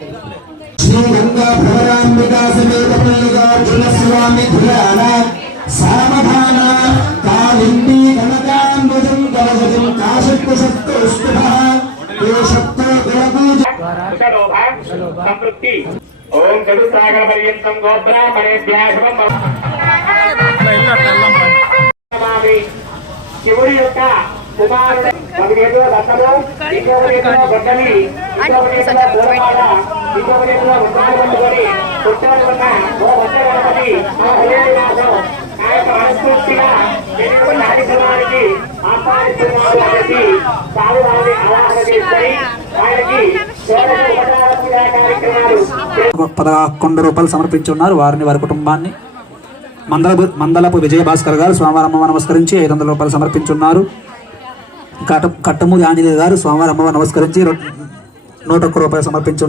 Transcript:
శ్రీ గంగా భవరాంబికా సమేత మల్లికార్జున స్వామి ధ్యాన సామధాన కాళిందీ కనకాంబుజం కవచం కాశకుశక్తోష్ఠః దేశక్తో గుణపూజ సంతృప్తి. ఓం చతుస్సాగర పర్యంతం గోత్రామణేభ్యాశవం శివుడి యొక్క కుమారుడు పదిహేదో దత్తము, ఇంకొకటిలో గొడ్డలి, ఇంకొకటిలో పూలమాల, ఇంకొకటిలో ఉద్దారముకొని పుట్టాలన్న ఓ వద్ద గణపతి ఆ హృదయవాసం ఆ యొక్క మనస్ఫూర్తిగా తెలుగు కార్యక్రమానికి ఆహ్వానిస్తున్నారు అనేసి సాగు వారిని ఆవాహన చేసుకొని ఆయనకి 11 రూపాయలు సమర్పించున్నారు. వారిని వారి కుటుంబాన్ని మందలపు విజయభాస్కర్ గారు స్వామివారి అమ్మవారు నమస్కరించి 500 రూపాయలు సమర్పించున్నారు. కట్టమూరి ఆంజనేయ గారు స్వామివారి అమ్మవారు నమస్కరించి 101 రూపాయలు సమర్పించున్నారు.